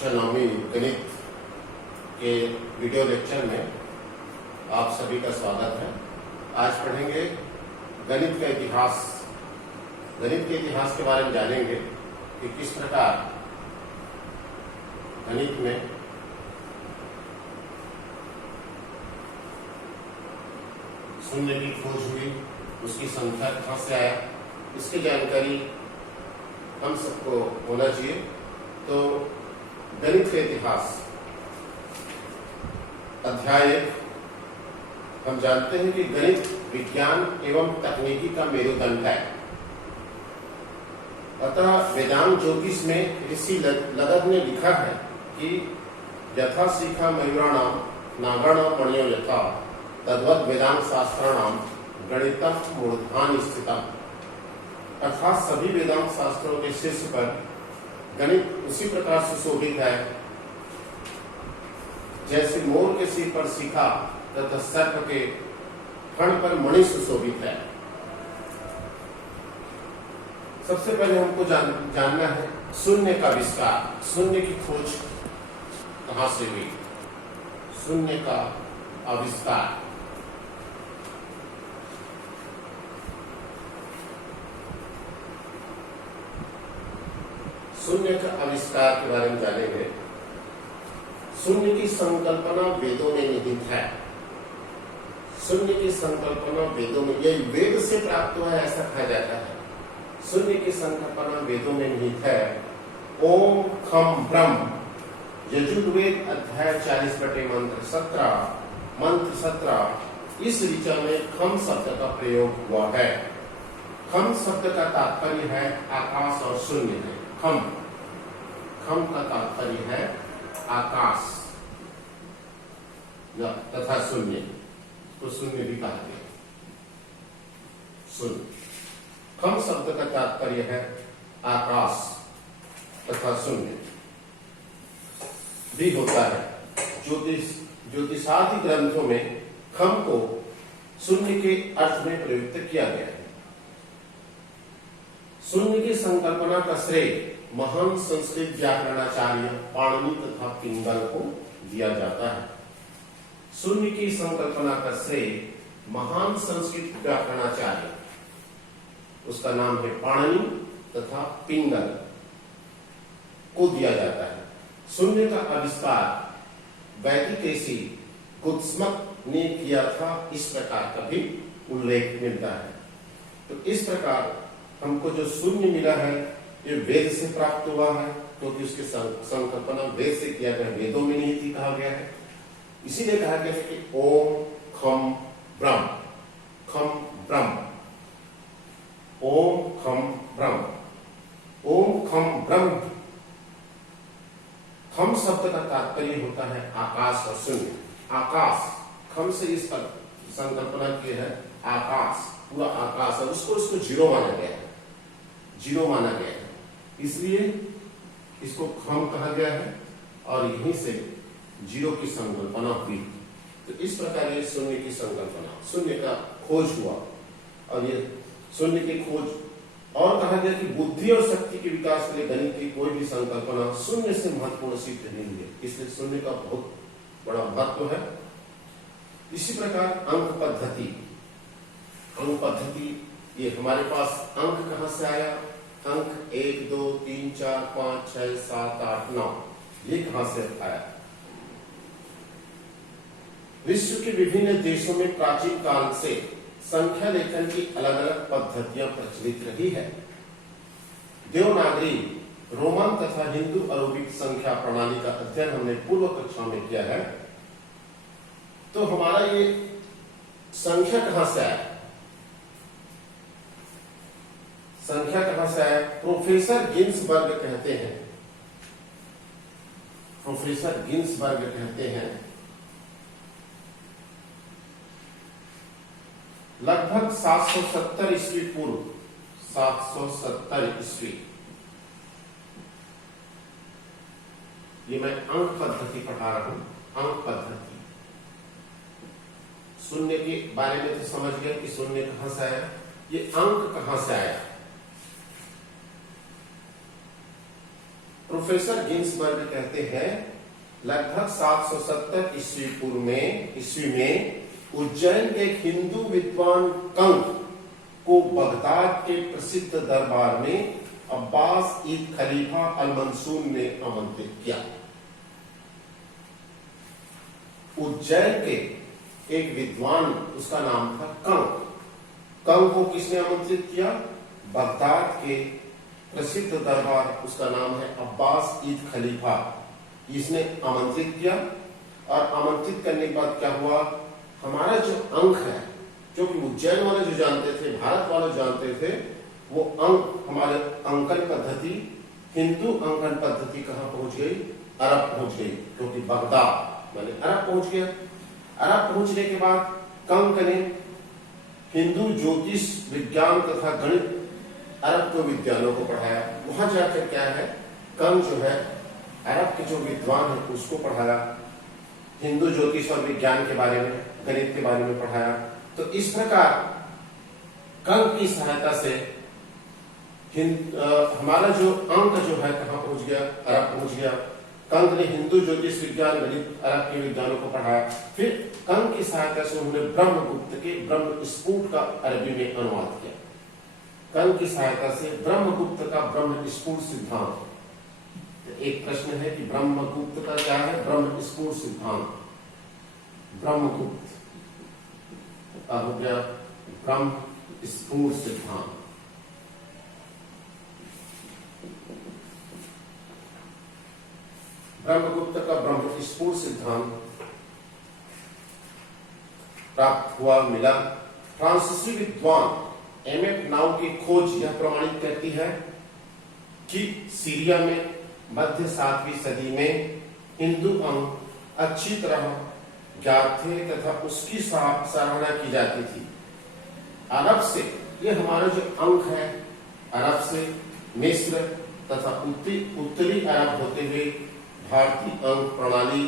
कक्षा 9वीं गणित के वीडियो लेक्चर में आप सभी का स्वागत है। आज पढ़ेंगे गणित का इतिहास। गणित के इतिहास के बारे में जानेंगे कि किस प्रकार गणित में शून्य की खोज हुई, उसकी संख्या कहाँ से आया, इसकी जानकारी हम सबको होना चाहिए। तो गणित का इतिहास अध्याय 1। हम जानते हैं कि गणित विज्ञान एवं तकनीकी का मेरुदंड है। अतः वेदांत ज्योतिष में ऋषि लगद ने लिखा है कि यथा सीखा मयूराणाम नागाणाम मणियो यथा तद्वत् वेदांत शास्त्राणाम गणितम मूर्धानि स्थितम। अर्थात सभी वेदांत शास्त्रों के शीर्ष पर गणित उसी प्रकार सुशोभित है जैसे मोर के सिर पर शिखा तथा सर्प के फण पर मणि सुशोभित है। सबसे पहले हमको जानना है शून्य का आविष्कार। शून्य की खोज कहां से हुई? शून्य का आविष्कार शून्य का आविष्कार के बारे में जानेंगे। शून्य की संकल्पना वेदों में निहित है। शून्य की संकल्पना वेदों में, यह वेद से प्राप्त हुआ है ऐसा कहा जाता है। शून्य की संकल्पना वेदों में निहित है। ओम खम ब्रह्म, यजुर्वेद अध्याय 40 बटे मंत्र 17 इस ऋचा में खम शब्द का प्रयोग हुआ है। खम शब्द का तात्पर्य है आकाश और शून्य है। खम का तात्पर्य है आकाश तथा शून्य, तो शून्य भी कहा गया। शून्य, खम शब्द का तात्पर्य है आकाश तथा शून्य भी होता है। ज्योतिषादि ग्रंथों में खम को शून्य के अर्थ में प्रयुक्त किया गया है। शून्य की संकल्पना का श्रेय महान संस्कृत व्याकरणाचार्य पाणिनि तथा पिंगल को दिया जाता है। शून्य की संकल्पना का श्रेय महान संस्कृत व्याकरणाचार्य, उसका नाम है पाणिनि तथा पिंगल को दिया जाता है। शून्य का आविष्कार वैदिकेशी कुत्समक ने किया था, इस प्रकार का भी उल्लेख मिलता है। तो इस प्रकार हमको जो शून्य मिला है ये वेद से प्राप्त हुआ है, क्योंकि उसकी संकल्पना वेद से किया गया, वेदों में नहीं थी कहा गया है। इसीलिए कहा गया है कि ओम खम ब्रह्म, खम ब्रह्म, ओम खम ब्रह्म, ओम खम ब्रह्म। खम शब्द का तात्पर्य होता है आकाश और शून्य। आकाश, खम से इस पर संकल्पना की है आकाश, पूरा आकाश है, उसको जीरो माना गया है, जीरो माना गया है, इसलिए इसको खम कहा गया है और यहीं से जीरो की संकल्पना हुई। तो इस प्रकार ये शून्य की संकल्पना, शून्य का खोज हुआ। और ये शून्य की खोज और कहा गया कि बुद्धि और शक्ति के विकास के लिए गणित की कोई भी संकल्पना शून्य से महत्वपूर्ण सिद्ध नहीं है, इसलिए शून्य का बहुत बड़ा महत्व है। इसी प्रकार अंक पद्धति, अंक पद्धति, ये हमारे पास अंक कहां से आया? अंक 1 2 3 4 5 6 7 8 9 ये कहां से आया? विश्व के विभिन्न देशों में प्राचीन काल से संख्या लेखन की अलग अलग पद्धतियां प्रचलित रही है। देवनागरी, रोमन तथा हिंदू अरबिक संख्या प्रणाली का अध्ययन हमने पूर्व कक्षा में किया है। तो हमारा ये संख्या कहां से आया? संख्या कहां से आया? प्रोफेसर गिन्सबर्ग कहते हैं, प्रोफेसर गिन्सबर्ग कहते हैं लगभग 770 ईस्वी पूर्व, 770 ईस्वी, ये मैं अंक पद्धति पढ़ा रहा हूं। अंक पद्धति, शून्य के बारे में तो समझ गए कि शून्य कहां से आया, ये अंक कहां से आया। प्रोफेसर गिन्सबर्ग कहते हैं लगभग 770 ईस्वी में उज्जैन के एक हिंदू विद्वान कंक को बगदाद के प्रसिद्ध दरबार में अब्बास ईद खलीफा अल मंसूर ने आमंत्रित किया। उज्जैन के एक विद्वान, उसका नाम था कंक। कंक को किसने आमंत्रित किया? बगदाद के प्रसिद्ध दरबार, उसका नाम है अब्बास ईद खलीफा, इसने आमंत्रित किया। और आमंत्रित करने के बाद क्या हुआ, हमारा जो अंक है, जो कि उज्जैन वाले जो जानते थे, भारत वाले जानते थे, वो अंक, हमारे अंकन पद्धति, हिंदू अंकन पद्धति कहां पहुंच गई? अरब पहुंच गई, क्योंकि बगदाद माने अरब पहुंच गया। अरब पहुंचने के बाद कंक ने हिंदू ज्योतिष विज्ञान तथा गणित अरब के विद्वानों को पढ़ाया। वहां जाकर क्या है, कंक जो है अरब के जो विद्वान है उसको पढ़ाया, हिंदू ज्योतिष और विज्ञान के बारे में, गणित के बारे में पढ़ाया। तो इस प्रकार कंक की सहायता से हमारा जो अंक जो है कहां पहुंच गया? अरब पहुंच गया। कंक ने हिंदू ज्योतिष विज्ञान गणित अरब के विद्वानों को पढ़ाया। फिर कंक की सहायता से उन्होंने ब्रह्मगुप्त के ब्रह्म स्फुट का अरबी में अनुवाद किया। कंक की सहायता से ब्रह्मगुप्त का ब्रह्म स्फुट सिद्धांत। एक प्रश्न है कि ब्रह्मगुप्त का क्या है? ब्रह्म स्फुट सिद्धांत। ब्रह्मगुप्त हो गया ब्रह्म स्फुट सिद्धांत। ब्रह्मगुप्त का ब्रह्म स्फुट सिद्धांत प्राप्त हुआ, मिला। फ्रांसीसी विद्वान एमेट नाउ की खोज यह प्रमाणित करती है कि सीरिया में मध्य 7वीं सदी में हिंदू अंक अच्छी तरह ज्ञात थे तथा उसकी सराहना की जाती थी। अरब से, ये हमारा जो अंक है, अरब से मिस्र तथा उत्तरी अरब होते हुए भारतीय अंक प्रणाली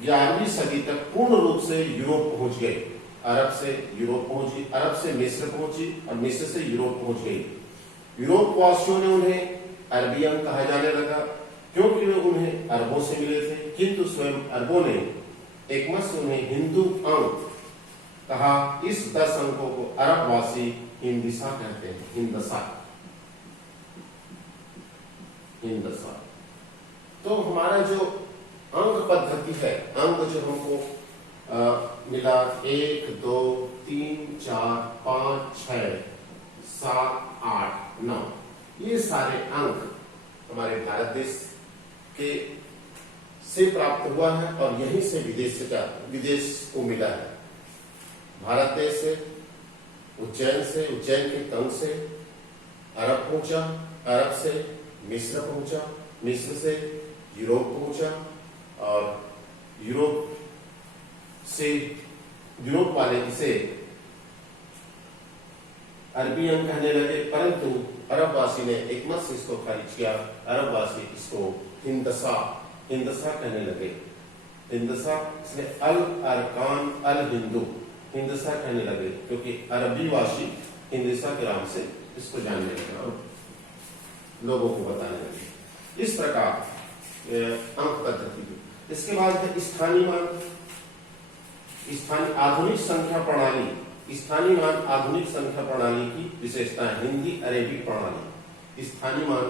11वीं सदी तक पूर्ण रूप से यूरोप पहुंच गए। अरब से यूरोप पहुंची, अरब से मिस्र पहुंची और मिस्र से यूरोप पहुंच गई। यूरोप वासियों ने उन्हें अरबी अंक कहा जाने लगा, क्योंकि वे उन्हें अरबों से मिले थे। किंतु स्वयं अरबों ने एकमत से उन्हें हिंदू अंक कहा। इस 10 अंकों को अरबवासी हिंदिसा कहते हैं। हिंदसा, हिंदसा। तो हमारा जो अंक पद्धति है, अंक जो हमको मिला 1 2 3 4 5 6 7 8 9, ये सारे अंक हमारे भारत देश के से प्राप्त हुआ है और यहीं से विदेश को मिला है। भारत देश से, उज्जैन के कंक से अरब पहुंचा, अरब से मिस्र पहुंचा, मिस्र से यूरोप पहुंचा और यूरोप वाले इसे अरबी अंक कहने लगे, परंतु अरबवासी ने एकमत से इसको खारिज किया। अरबवासी इसको हिंदसा कहने लगे। हिंदसा, इसलिए अल अरकान अल हिंदू, हिंदसा कहने लगे, क्योंकि अरबी वासी हिंदसा के नाम से इसको जानने लगे, लोगों को बताने लगे। इस प्रकार अंक पद्धति। इसके बाद है स्थानीय मान, स्थानीय आधुनिक संख्या प्रणाली। स्थानीय मान आधुनिक संख्या प्रणाली की विशेषता है। हिंदी अरेबिक प्रणाली। स्थानीय मान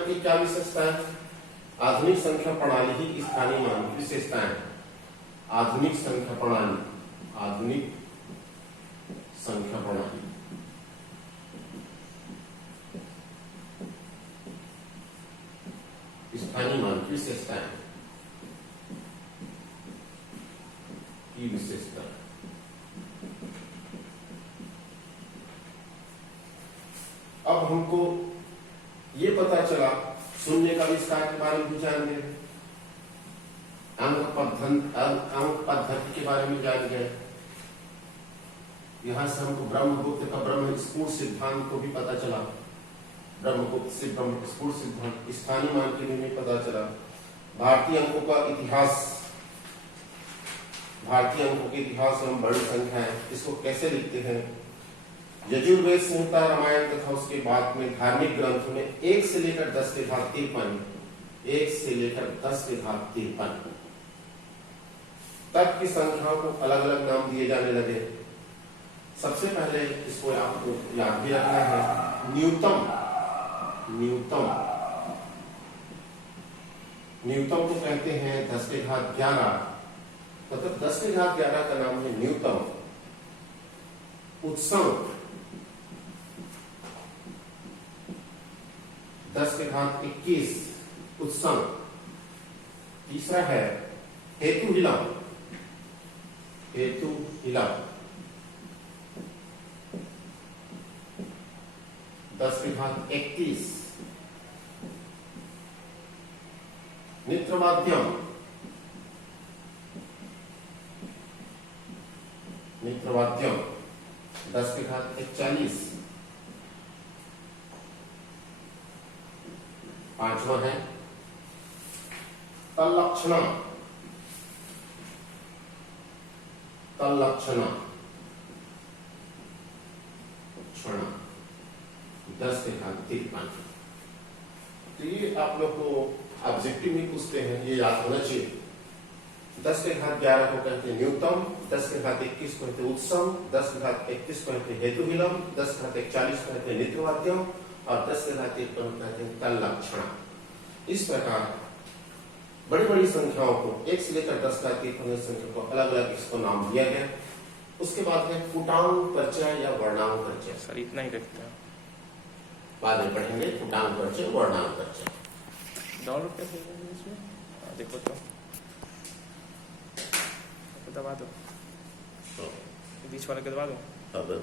की क्या विशेषता है? आधुनिक संख्या प्रणाली ही स्थानीय मान की विशेषता है। आधुनिक संख्या प्रणाली, आधुनिक संख्या प्रणाली स्थानीय मान की विशेषता है, की विशेषता। अब हमको ये पता चला, शून्य का विस्तार के बारे में भी जान गए, अंक पद्धति के बारे में जान गए। यहां से हमको ब्रह्मगुप्त का ब्रह्म स्फुट सिद्धांत को भी पता चला। ब्रह्मगुप्त से ब्रह्म स्फुट सिद्धांत, स्थानीय मान के लिए भी पता चला। भारतीय अंकों का इतिहास भारतीय अंकों के इतिहास एवं बड़ी संख्या है, इसको कैसे लिखते हैं? यजुर्वेद संहिता, रामायण तथा उसके बाद में धार्मिक ग्रंथों में 1 से लेकर 10 के घात 53, 1 से लेकर 10 के घात 53 तक की संख्याओं को अलग अलग नाम दिए जाने लगे। सबसे पहले इसको आपको याद भी रखना है, न्यूनतम न्यूनतम को कहते हैं 10 के घात 11, मतलब 10 के घात 11 का नाम है न्यूनतम। उत्संग 10 के घात 21 उत्संग। तीसरा है हेतु हिलम, 10 के घात 31। नित्रवाद्यम 10 के घात 41। पांचवा है तल्लक्षणा 10 के घात 53। तो ये आप लोग को ऑब्जेक्टिव में पूछते हैं, ये याद होना चाहिए। 10 के घात 11 को कहते हैं न्यूनतम, 10 के घात 21 को कहते हैं उत्सम, 10 के घात 31 को कहते हैं हेतुहिलम, 10 के घात 41 को कहते हैं नित्रवाद्यम और 10 के घात 53 कहते हैं तल्लक्षणा। इस प्रकार बड़ी बड़ी संख्याओं को 1 से लेकर 10 तक की संख्या को अलग अलग इसको नाम दिया गया। उसके बाद में फुटांक परिचय या वर्णांक परिचय। सर इतना ही रखते हैं, बाद में पढ़ेंगे फुटांक परिचय, वर्णांक परिचय। डाउनलोड कैसे करेंगे इसमें? देखो तो दबा दो, बीच वाले के दबा दो।